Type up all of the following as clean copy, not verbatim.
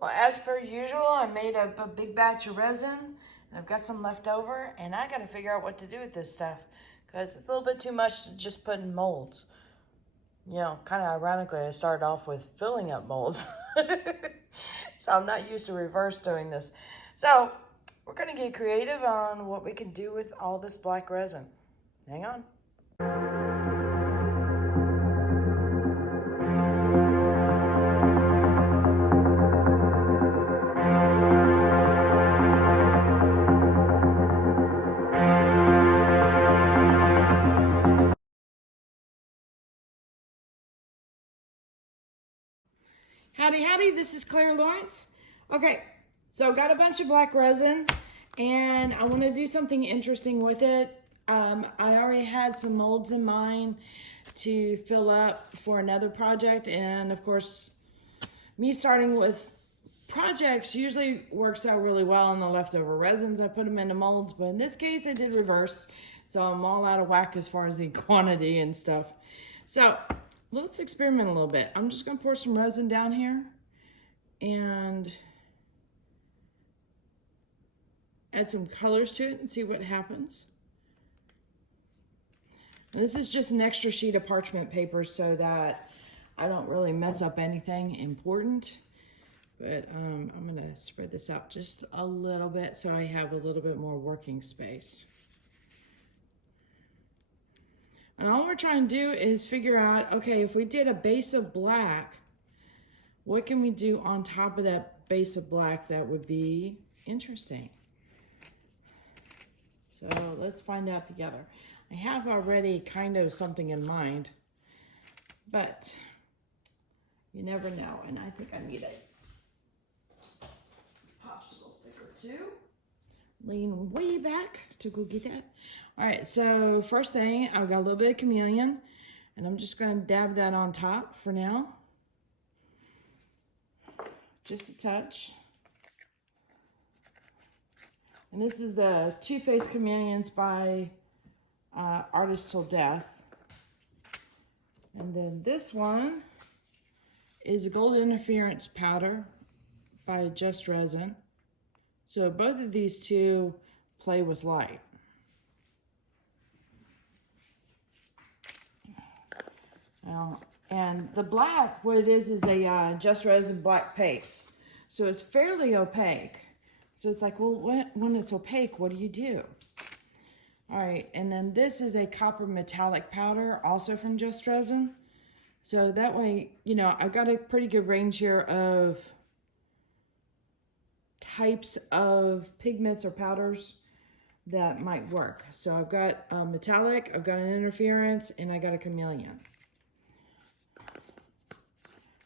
Well, as per usual, I made a big batch of resin, and I've got some left over, and I got to figure out what to do with this stuff, because it's a little bit too much to just put in molds. You know, kind of ironically, I started off with filling up molds. So I'm not used to reverse doing this. So we're going to get creative on what we can do with all this black resin. Hang on. Howdy, howdy, this is Clara Lawrence. Okay, so I've got a bunch of black resin and I want to do something interesting with it. I already had some molds in mind to fill up for another project, and of course, me starting with projects usually works out really well on the leftover resins. I put them into molds, but in this case I did reverse, so I'm all out of whack as far as the quantity and stuff. So let's experiment a little bit. I'm just gonna pour some resin down here and add some colors to it and see what happens. And this is just an extra sheet of parchment paper so that I don't really mess up anything important. But I'm gonna spread this out just a little bit so I have a little bit more working space. And all we're trying to do is figure out, okay, if we did a base of black, what can we do on top of that base of black that would be interesting? So let's find out together. I have already kind of something in mind, but you never know. And I think I need a popsicle stick or two. Lean way back to go get that. All right, so first thing, I've got a little bit of chameleon, and I'm just gonna dab that on top for now. Just a touch. And this is the Two-Faced Chameleons by Artist Till Death. And then this one is a Gold Interference Powder by Just Resin. So both of these two play with light. And the black, what it is a Just Resin black paste. So it's fairly opaque. So it's like, well, when it's opaque, what do you do? All right, and then this is a copper metallic powder, also from Just Resin. So that way, you know, I've got a pretty good range here of types of pigments or powders that might work. So I've got a metallic, I've got an interference, and I got a chameleon.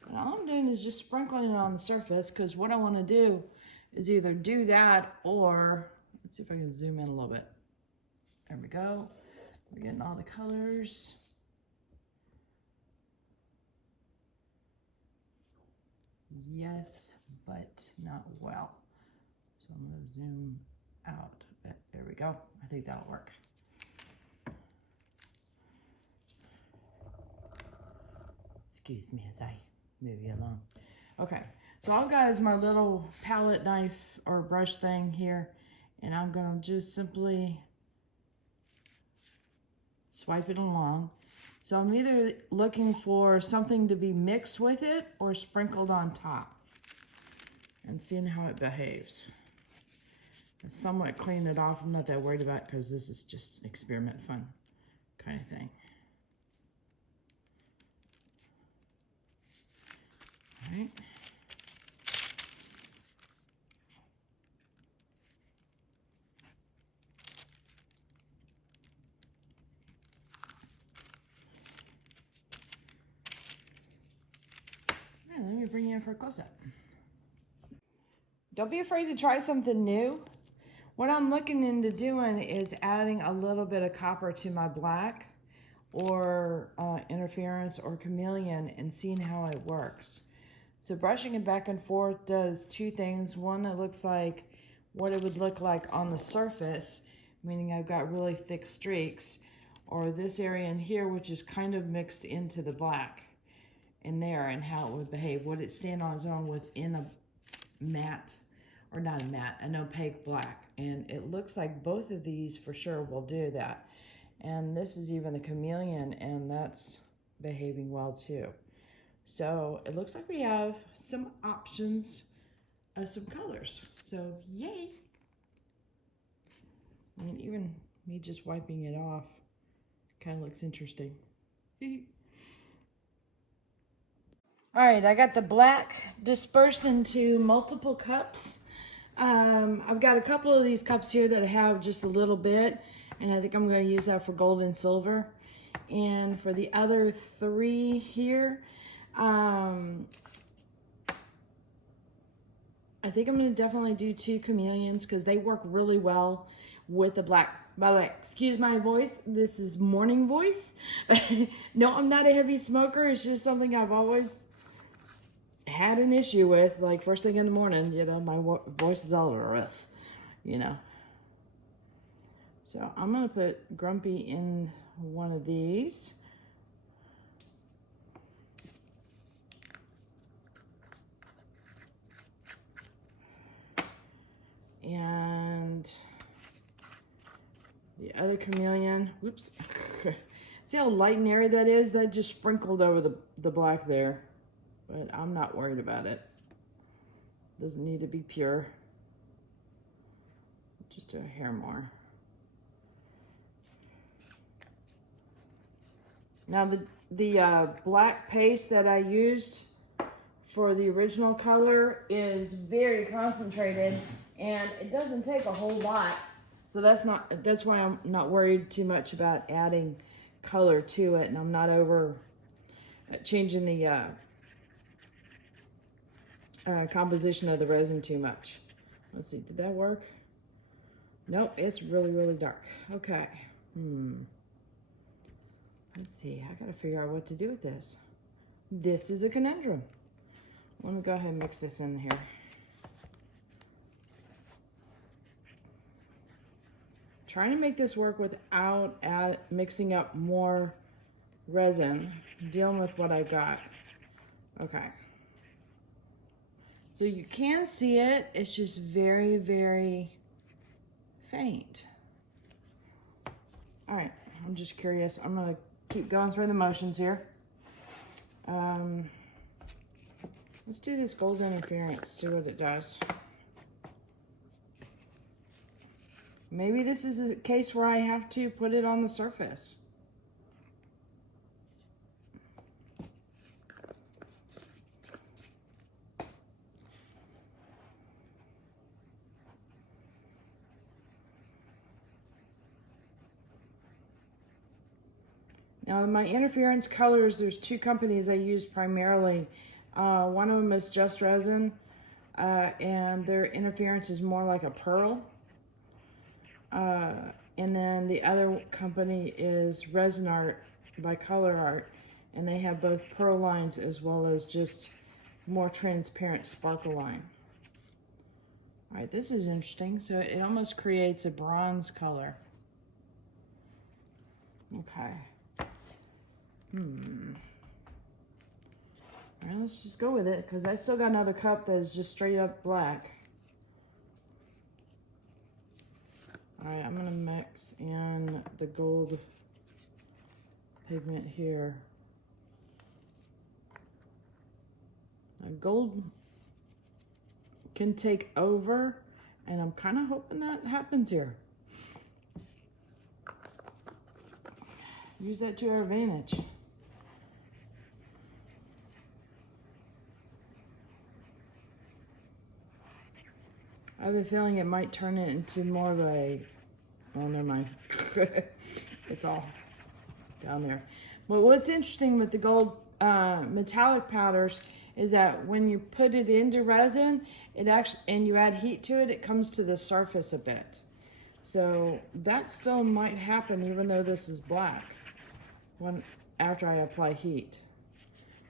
And all I'm doing is just sprinkling it on the surface, because what I want to do is either do that or, let's see if I can zoom in a little bit. There we go. We're getting all the colors. Yes, but not well. So I'm going to zoom out a bit. There we go. I think that'll work. Excuse me as I move you along. Okay, so all I've got is my little palette knife or brush thing here, and I'm going to just simply swipe it along. So I'm either looking for something to be mixed with it or sprinkled on top, and seeing how it behaves. And somewhat clean it off. I'm not that worried about it because this is just experiment fun kind of thing. All right. Let me bring you in for a close-up. Don't be afraid to try something new. What I'm looking into doing is adding a little bit of copper to my black or interference or chameleon and seeing how it works. So brushing it back and forth does two things. One, it looks like what it would look like on the surface, meaning I've got really thick streaks, or this area in here, which is kind of mixed into the black in there, and how it would behave. Would it stand on its own within matte, or not a matte, an opaque black. And it looks like both of these for sure will do that. And this is even the chameleon, and that's behaving well too. So it looks like we have some options of some colors. So yay! I mean, even me just wiping it off kind of looks interesting. All right, I got the black dispersed into multiple cups. I've got a couple of these cups here that have just a little bit, and I think I'm going to use that for gold and silver. And for the other 3 here, I think I'm going to definitely do 2 chameleons because they work really well with the black. By the way, excuse my voice. This is morning voice. No, I'm not a heavy smoker. It's just something I've always had an issue with. Like first thing in the morning, you know, my voice is all rough, you know. So I'm going to put Grumpy in one of these. And the other chameleon, whoops. See how light and airy that is? That just sprinkled over the black there. But I'm not worried about it. Doesn't need to be pure. Just a hair more. Now the black paste that I used for the original color is very concentrated, and it doesn't take a whole lot. So that's why I'm not worried too much about adding color to it, and I'm not over changing the composition of the resin too much. Let's see, did that work? Nope, it's really, really dark. Okay. Let's see, I gotta figure out what to do with this. This is a conundrum. Let me go ahead and mix this in here. Trying to make this work without mixing up more resin. Dealing with what I got. Okay. So you can see it. It's just very, very faint. All right, I'm just curious. I'm gonna keep going through the motions here. Let's do this gold interference, see what it does. Maybe this is a case where I have to put it on the surface. Now my interference colors, there's 2 companies I use primarily. One of them is Just Resin, and their interference is more like a pearl. And then the other company is Resin Art by ClaraLawrence, and they have both pearl lines as well as just more transparent sparkle line. All right, this is interesting. So it almost creates a bronze color. Okay. All right, let's just go with it because I still got another cup that is just straight up black. All right, I'm gonna mix in the gold pigment here. Now, gold can take over, and I'm kind of hoping that happens here. Use that to our advantage. I have a feeling it might turn it into more of a, oh, never mind. It's all down there. But what's interesting with the gold metallic powders is that when you put it into resin, it actually, and you add heat to it, it comes to the surface a bit. So that still might happen even though this is black after I apply heat.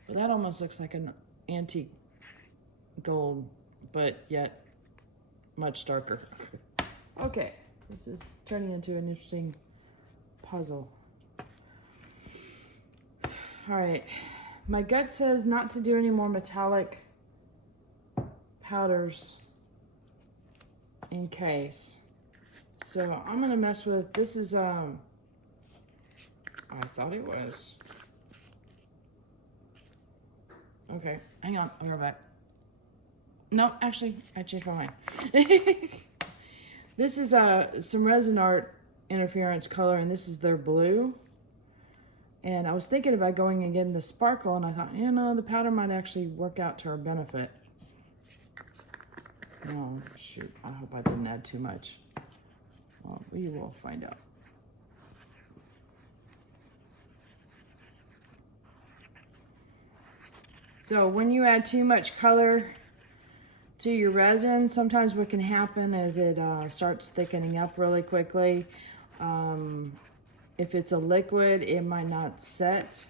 But that almost looks like an antique gold, but yet much darker. Okay, this is turning into an interesting puzzle. All right, my gut says not to do any more metallic powders in case. So I'm gonna mess with, this is, I thought it was. Okay, hang on, I'll be right back. No, actually, I changed my mind. This is some Resin Art interference color, and this is their blue. And I was thinking about going and getting the sparkle, and I thought, you know, the powder might actually work out to our benefit. Oh, shoot, I hope I didn't add too much. Well, we will find out. So when you add too much color to your resin, sometimes what can happen is it starts thickening up really quickly. If it's a liquid, it might not set.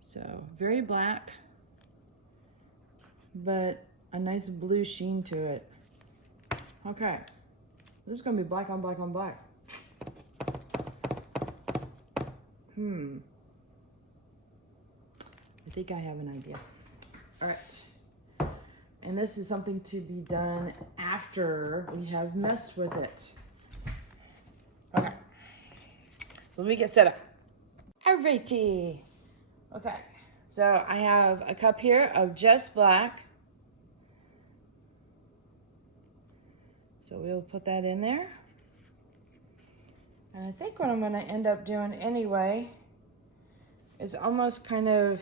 So very black, but a nice blue sheen to it. Okay, this is gonna be black on black on black. I think I have an idea. All right. And this is something to be done after we have messed with it. Okay. Let me get set up. Alrighty. Okay. So I have a cup here of just black. So we'll put that in there. And I think what I'm going to end up doing anyway is almost kind of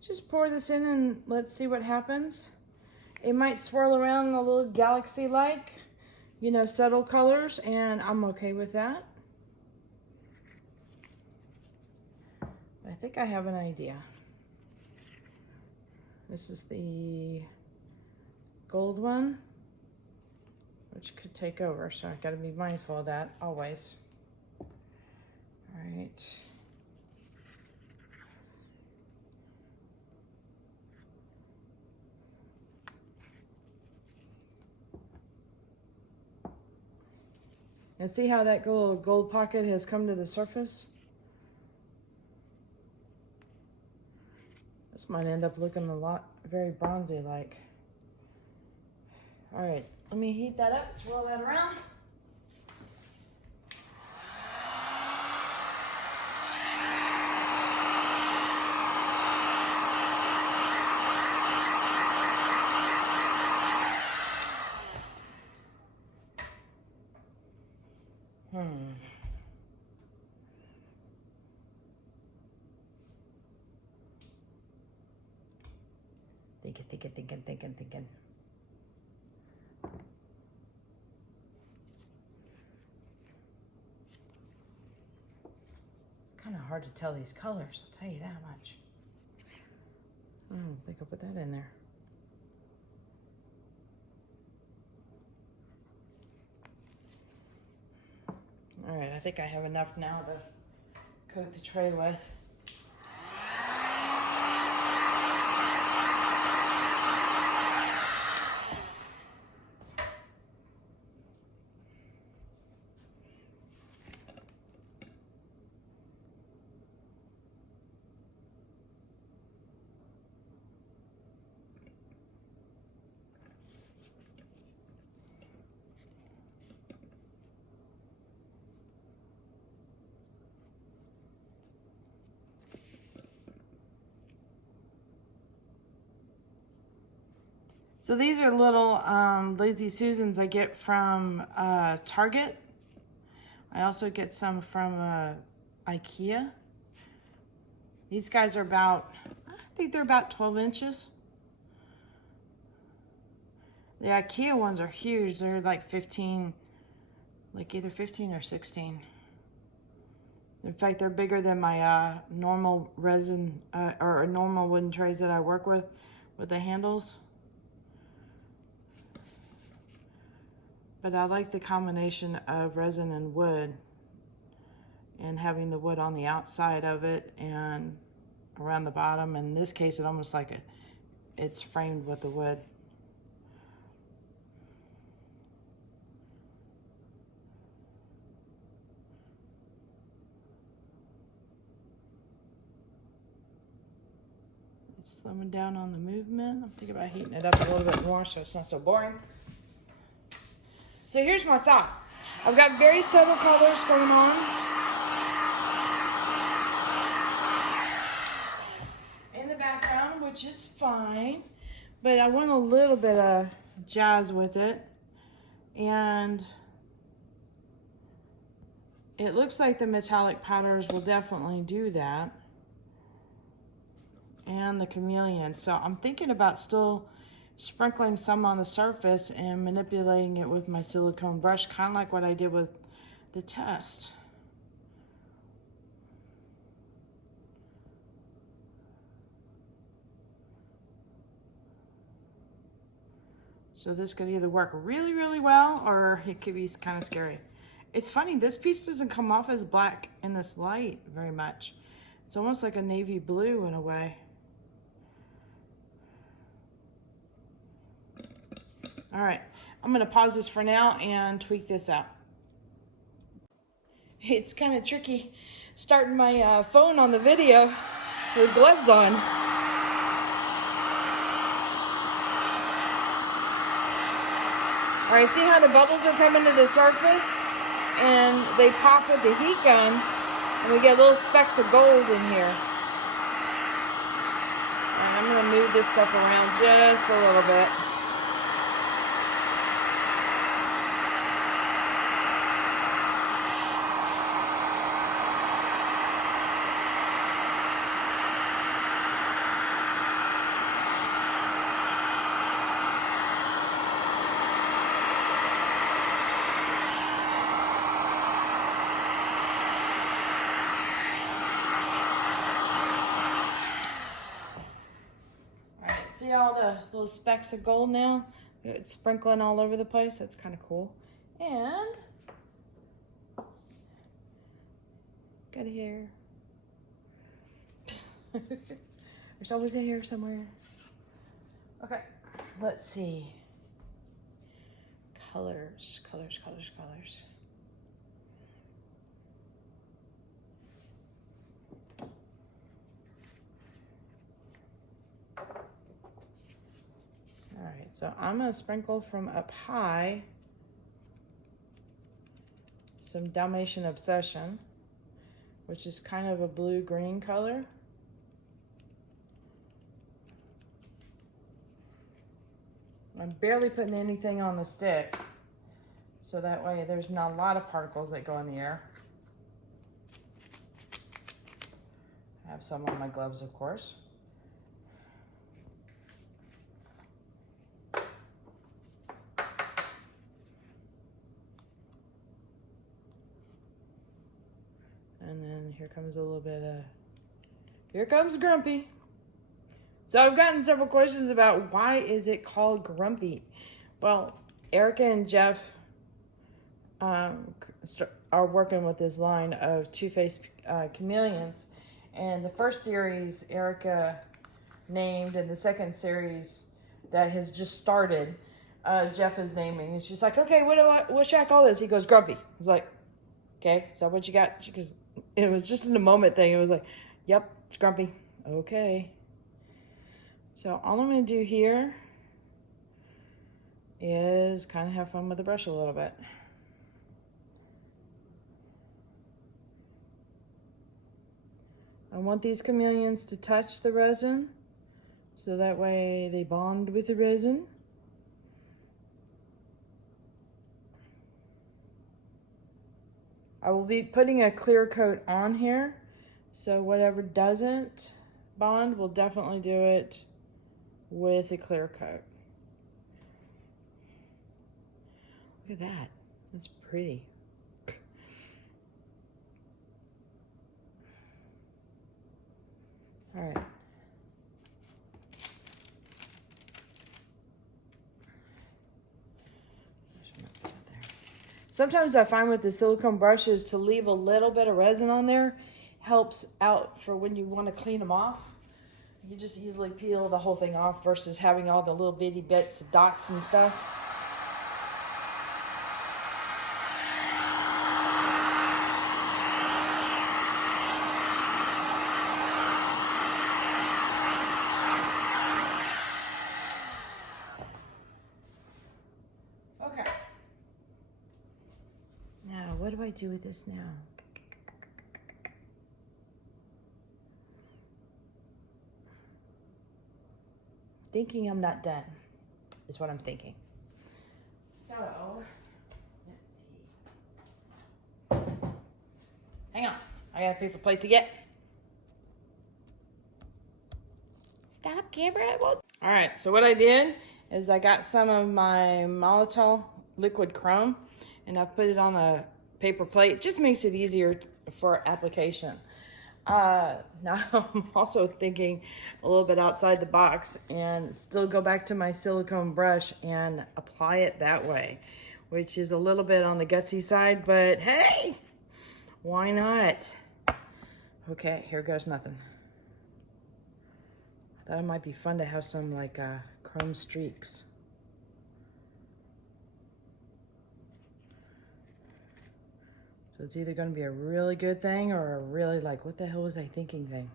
just pour this in and let's see what happens. It might swirl around a little galaxy-like, you know, subtle colors, and I'm okay with that. I think I have an idea. This is the gold one, which could take over, so I gotta be mindful of that always. All right. And see how that little gold pocket has come to the surface? This might end up looking very bronzy-like. All right, let me heat that up, swirl that around. Thinking. It's kind of hard to tell these colors, I'll tell you that much. I don't think I'll put that in there. All right, I think I have enough now to coat the tray with. So these are little Lazy Susans I get from Target. I also get some from IKEA. These guys are about, I think they're about 12 inches. The IKEA ones are huge. They're like 15, like either 15 or 16. In fact, they're bigger than my normal resin or normal wooden trays that I work with the handles. But I like the combination of resin and wood, and having the wood on the outside of it and around the bottom. In this case, it almost like it's framed with the wood. Slowing down on the movement. I'm thinking about heating it up a little bit more so it's not so boring. So here's my thought. I've got very subtle colors going on. In the background, which is fine. But I want a little bit of jazz with it. And it looks like the metallic powders will definitely do that. And the chameleon. So I'm thinking about still sprinkling some on the surface and manipulating it with my silicone brush, kind of like what I did with the test. So this could either work really, really well, or it could be kind of scary. It's funny, this piece doesn't come off as black in this light very much. It's almost like a navy blue in a way. All right, I'm gonna pause this for now and tweak this out. It's kind of tricky starting my phone on the video with gloves on. All right, see how the bubbles are coming to the surface and they pop with the heat gun and we get little specks of gold in here. And I'm gonna move this stuff around just a little bit. See all the little specks of gold now? It's sprinkling all over the place. That's kind of cool. And got a hair. There's always a hair somewhere. Okay, let's see. Colors, colors, colors, colors. All right, so I'm gonna sprinkle from up high some Dalmatian Obsession, which is kind of a blue-green color. I'm barely putting anything on the stick, so that way there's not a lot of particles that go in the air. I have some on my gloves, of course. And then here comes a little bit of, here comes Grumpy. So I've gotten several questions about why is it called Grumpy? Well, Erica and Jeff are working with this line of two-faced chameleons. And the first series Erica named, and the second series that has just started, Jeff is naming. And she's like, okay, what should I call this? He goes, Grumpy. I was like, okay, is that what you got? She goes, it was just in a moment thing. It was like, yep, it's Grumpy. Okay. So all I'm going to do here is kind of have fun with the brush a little bit. I want these chameleons to touch the resin, so that way they bond with the resin. I will be putting a clear coat on here, so whatever doesn't bond, we'll definitely do it with a clear coat. Look at that. That's pretty. All right. Sometimes I find with the silicone brushes to leave a little bit of resin on there helps out for when you want to clean them off. You just easily peel the whole thing off versus having all the little bitty bits, dots and stuff. I do with this now? Thinking I'm not done is what I'm thinking. So, let's see. Hang on, I got a paper plate to get. Stop, camera. All right, so what I did is I got some of my Molotov liquid chrome and I put it on a paper plate. It just makes it easier for application. Now I'm also thinking a little bit outside the box and still go back to my silicone brush and apply it that way, which is a little bit on the gutsy side, but hey, why not? Okay, here goes nothing. I thought it might be fun to have some like chrome streaks. So it's either going to be a really good thing or a really like, what the hell was I thinking thing.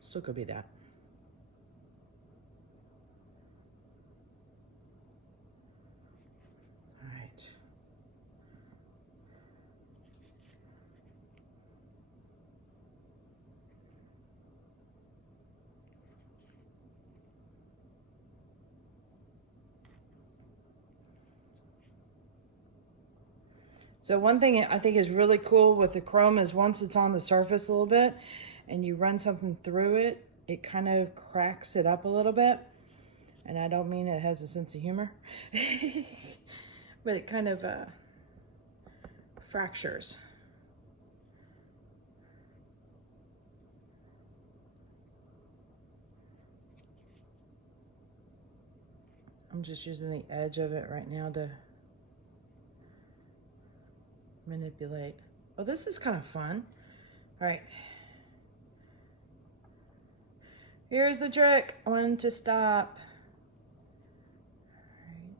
Still could be that. All right. So one thing I think is really cool with the chrome is once it's on the surface a little bit and you run something through it, it kind of cracks it up a little bit. And I don't mean it has a sense of humor, but it kind of fractures. I'm just using the edge of it right now to manipulate. Oh, this is kind of fun. All right. Here's the trick. When to stop. All right.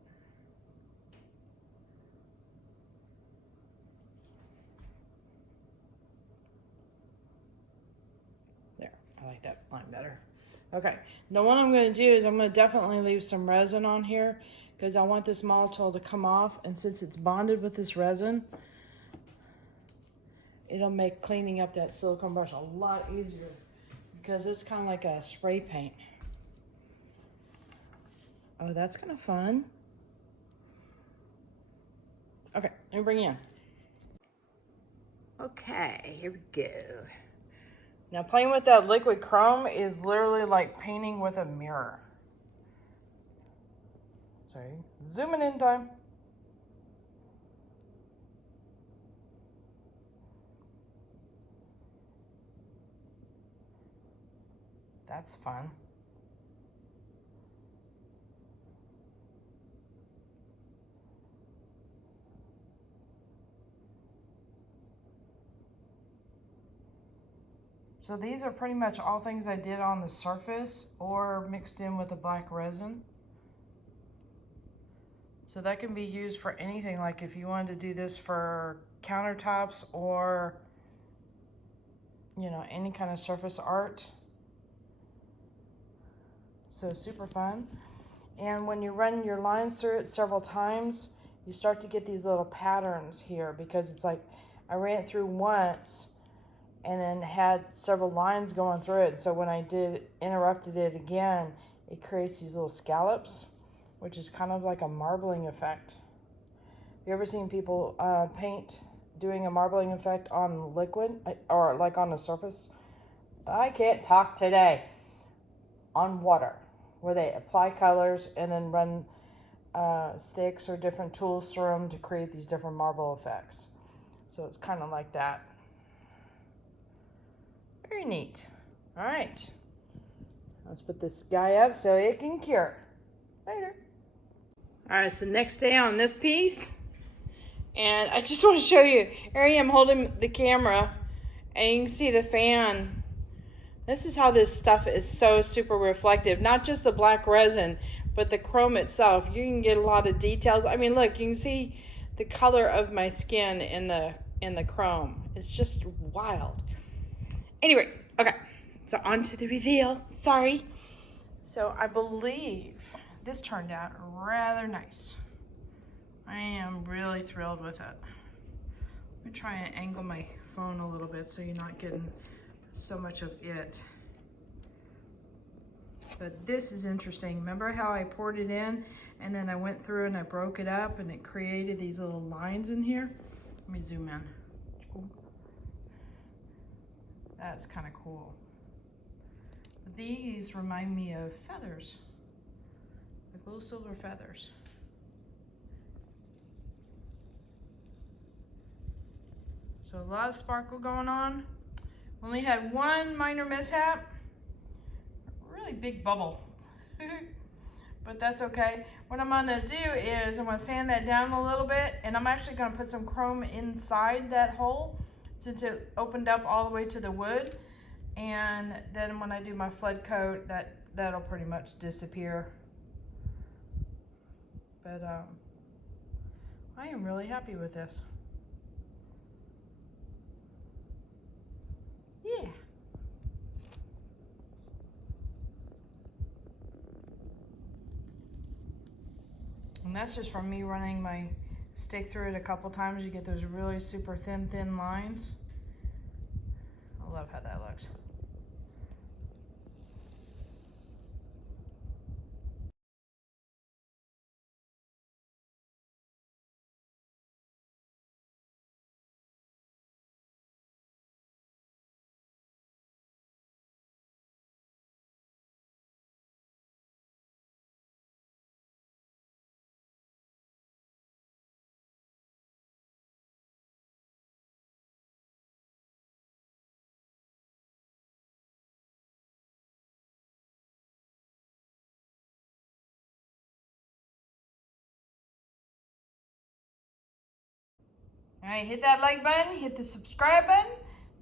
There, I like that line better. Okay, now what I'm going to do is I'm going to definitely leave some resin on here because I want this Molotov to come off, and since it's bonded with this resin, it'll make cleaning up that silicone brush a lot easier because it's kind of like a spray paint. Oh, that's kind of fun. Okay, let me bring you in. Okay, here we go. Now playing with that liquid chrome is literally like painting with a mirror. Sorry, zooming in time. That's fun. So these are pretty much all things I did on the surface or mixed in with the black resin. So that can be used for anything, like if you wanted to do this for countertops or, you know, any kind of surface art. So super fun. And when you run your lines through it several times, you start to get these little patterns here because it's like I ran it through once and then had several lines going through it. So when I interrupted it again, it creates these little scallops, which is kind of like a marbling effect. You ever seen people paint doing a marbling effect on liquid or like on a surface? I can't talk today. On water, where they apply colors and then run sticks or different tools through them to create these different marble effects. So it's kind of like that. Very neat. All right, let's put this guy up so it can cure. Later. All right, so next day on this piece, and I just want to show you, here I am holding the camera, and you can see the fan. This is how this stuff is so super reflective. Not just the black resin, but the chrome itself. You can get a lot of details. I mean, look, you can see the color of my skin in the chrome. It's just wild. Anyway, okay, so on to the reveal. Sorry. So I believe this turned out rather nice. I am really thrilled with it. I'm gonna try and angle my phone a little bit so you're not getting so much of it. But this is interesting. Remember how I poured it in and then I went through and I broke it up and it created these little lines in here? Let me zoom in. That's kind of cool. These remind me of feathers, like little silver feathers. So a lot of sparkle going on. Only had one minor mishap. Really big bubble. But that's okay. What I'm gonna do is I'm gonna sand that down a little bit, and I'm actually gonna put some chrome inside that hole since it opened up all the way to the wood. And then when I do my flood coat, that'll pretty much disappear. But I am really happy with this. Yeah. And that's just from me running my stick through it a couple times. You get those really super thin lines. I love how that looks. All right, hit that like button, hit the subscribe button,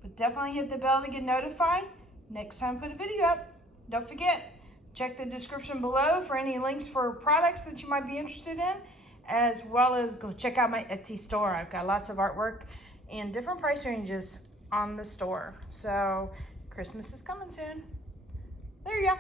but definitely hit the bell to get notified next time I put a video up. Don't forget, check the description below for any links for products that you might be interested in, as well as go check out my Etsy store. I've got lots of artwork in different price ranges on the store. So Christmas is coming soon. There you go.